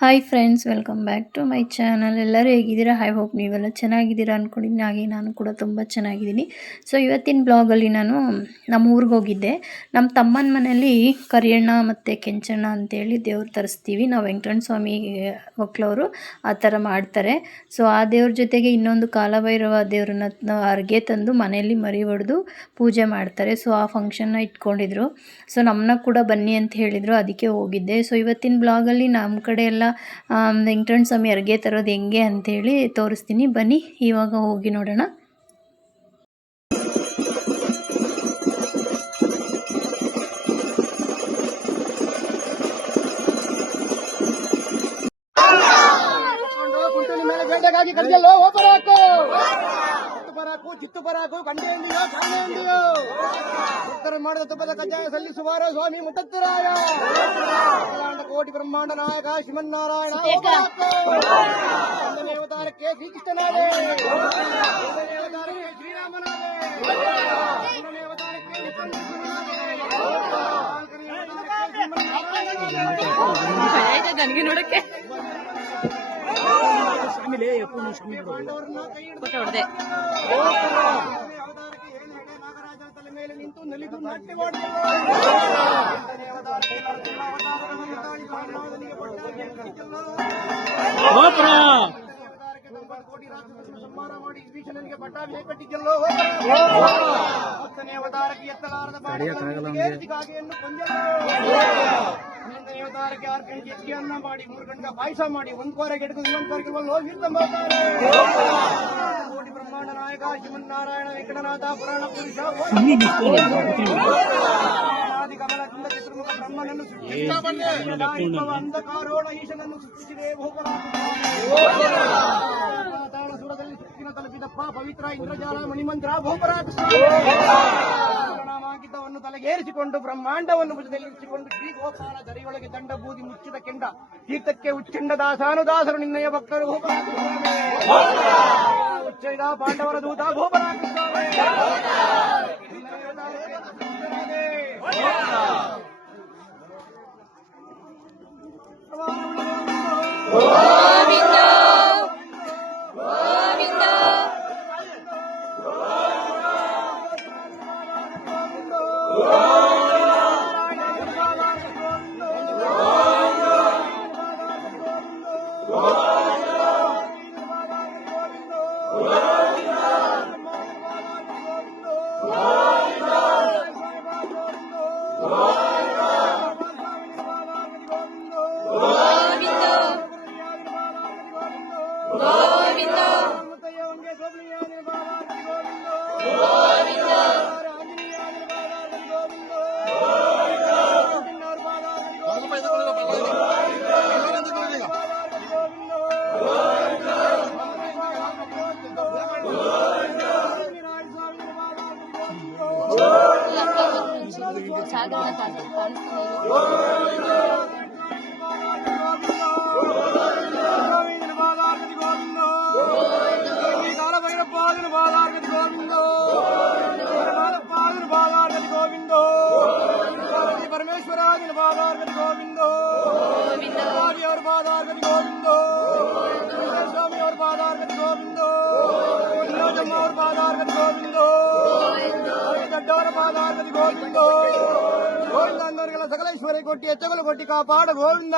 Hi friends, welcome back to my channel. ಎಲ್ಲರೂ ಹೇಗಿದ್ದೀರಾ? I hope ನೀವೆಲ್ಲ ಚೆನ್ನಾಗಿದ್ದೀರಾ ಅಂದ್ಕೊಂಡಿದ್ದೀನಿ. ಹಾಗೆ ನಾನು ಕೂಡ ತುಂಬ ಚೆನ್ನಾಗಿದ್ದೀನಿ. ಸೊ ಇವತ್ತಿನ ಬ್ಲಾಗಲ್ಲಿ ನಾನು ನಮ್ಮ ಊರಿಗೆ ಹೋಗಿದ್ದೆ. ನಮ್ಮ ತಮ್ಮನ ಮನೆಯಲ್ಲಿ ಕರಿಯಣ್ಣ ಮತ್ತು ಕೆಂಚಣ್ಣ ಅಂತೇಳಿ ದೇವ್ರು ತರಿಸ್ತೀವಿ ನಾವು. ವೆಂಕಟರಮಣ ಸ್ವಾಮಿ ಮಕ್ಕಳವರು ಆ ಥರ ಮಾಡ್ತಾರೆ. ಸೊ ಆ ದೇವ್ರ ಜೊತೆಗೆ ಇನ್ನೊಂದು ಕಾಲಭೈರವ ದೇವ್ರನ್ನ ಅರ್ಗೆ ತಂದು ಮನೆಯಲ್ಲಿ ಮರಿ ಹೊಡೆದು ಪೂಜೆ ಮಾಡ್ತಾರೆ. ಸೊ ಆ ಫಂಕ್ಷನ್ನ ಇಟ್ಕೊಂಡಿದ್ರು. ಸೊ ನಮ್ಮನ್ನ ಕೂಡ ಬನ್ನಿ ಅಂತ ಹೇಳಿದರು, ಅದಕ್ಕೆ ಹೋಗಿದ್ದೆ. ಸೊ ಇವತ್ತಿನ ಬ್ಲಾಗಲ್ಲಿ ನಮ್ಮ ಕಡೆ ಎಲ್ಲ ವೆಂಕಟರಮಣ ಸ್ವಾಮಿ ಅರ್ಗೆ ತರೋದು ಹೆಂಗೆ ಅಂತೇಳಿ ತೋರಿಸ್ತೀನಿ. ಬನ್ನಿ ಇವಾಗ ಹೋಗಿ ನೋಡೋಣ. ಚಿತ್ತು ಬರಾಕು ಕಂಡೆ ಎಂದಿಯೋ ಕಾಣೆ ಎಂದಿಯೋ ಉತ್ತರ ಮಾಡಿದ ತುಪ್ಪದ ಕಜ್ಜಾಯ ಸಲ್ಲಿಸುವಾರ ಸ್ವಾಮಿ ಮುತ್ತತ್ತರಾಯ ಕೋಟಿ ಬ್ರಹ್ಮಾಂಡ ನಾಯಕ ಶ್ರೀಮನ್ನಾರಾಯಣ ಅವತಾರಕ್ಕೆ ಶ್ರೀಕೃಷ್ಣನಾದೆ, ಅವತಾರಕ್ಕೆ ಶ್ರೀರಾಮನಾದೆ, ಅವತಾರಕ್ಕೆ ನನಗೆ ನೋಡಕ್ಕೆ ಪಾಂಡವರನ್ನ ಕೈ ಹಿಡಿದು ನಾಗರಾಜನ ತಲೆ ಮೇಲೆ ನಿಂತು ನಲಿದು ನಟ್ಟಿ ಕೋಟಿ ರಾಕ್ಷಸರನ್ನು ಸಂಹಾರ ಮಾಡಿ ವಿಭೀಷಣನಿಗೆ ಪಟ್ಟಾಭಿಷೇಕ ಕಟ್ಟಿದ್ದಲ್ಲೋ. ಹತ್ತನೇ ಅವತಾರಕ್ಕೆ ಎತ್ತಲಾರದ ಕಾಗೆಯನ್ನು ಕೊಂದಲ್ಲೋ. 11ನೇ ಅವತಾರಕ್ಕೆ 6 ಗಂಟೆ ಹೆಚ್ಚಿಗೆ ಅನ್ನ ಮಾಡಿ 3 ಗಂಟೆ ಪಾಯಸ ಮಾಡಿ 1 ಕೋರೆಗೆ ಹಿಡಿದು 11 ಕೋರೆಗೆ ಕೋಟಿ ಬ್ರಹ್ಮಾಂಡ ನಾಯಕ ಶ್ರೀಮನ್ನಾರಾಯಣ ವೆಂಕಟನಾಥ ಪುರಾಣ ಪುರುಷ ಕಮಲದಿಂದ ಚತುರ್ಮುಖ ಬ್ರಹ್ಮನನ್ನು ಸೃಷ್ಟಿಸಿದೆ. ಅಂಧಕಾರೋಣ ಈಶನನ್ನು ಸೃಷ್ಟಿಸಿದೆ. ಸುರದಲ್ಲಿ ಸೃಷ್ಟಿನ ತಲುಪಿದಪ್ಪ ಪವಿತ್ರ ಇಂದ್ರಜಾಲ ಮಣಿಮಂತ್ರ ಭೂಪರಾಗಿದ್ದವನ್ನು ತಲೆಗೇರಿಸಿಕೊಂಡು ಬ್ರಹ್ಮಾಂಡವನ್ನು ಭುಜದಲ್ಲಿರಿಸಿಕೊಂಡು ಶ್ರೀ ಗೋಪಾಲ ದರಿಯೊಳಗೆ ದಂಡ ಬೂದಿ ಮುಚ್ಚಿದ ಕೆಂಡ ತೀರ್ಥಕ್ಕೆ ಉಚ್ಚಂಡ ದಾಸಾನುದಾಸರು ನಿನ್ನಯ ಭಕ್ತರು ಉಚ್ಚೈದ ಪಾಂಡವರ ದೂತ ಭೂಪರಾಗಿದ್ದಾರೆ. ಪರಮೇಶ್ವರಾಜನ ಬಾದಾರ್ಗತಿ ಗೋವಿಂದೋ, ಅವ್ರ ಬಾದಾರ್ಗತಿ ಗೋವಿಂದೋ, ಸ್ವಾಮಿ ಅವ್ರ ಬಾದಾರ್ಗತಿ ಗೋವಿಂದೋ, ಇನ್ನೋಜಮ್ಮ ಅವ್ರ ಬಾದಾರ್ಗತಿ ಗೋವಿಂದೋ, ದೊಡ್ಡವರ ಬಾದಾರ್ಗತಿ ಗೋವಿಂದೋ. ಗೋವಿಂದ ಅನ್ನೋರಿಗೆಲ್ಲ ಸಕಲೇಶ್ವರಿ ಕೊಟ್ಟಿ ಎಚ್ಚಗಲು ಕೊಟ್ಟಿ ಕಾಪಾಡ ಗೋವಿಂದ.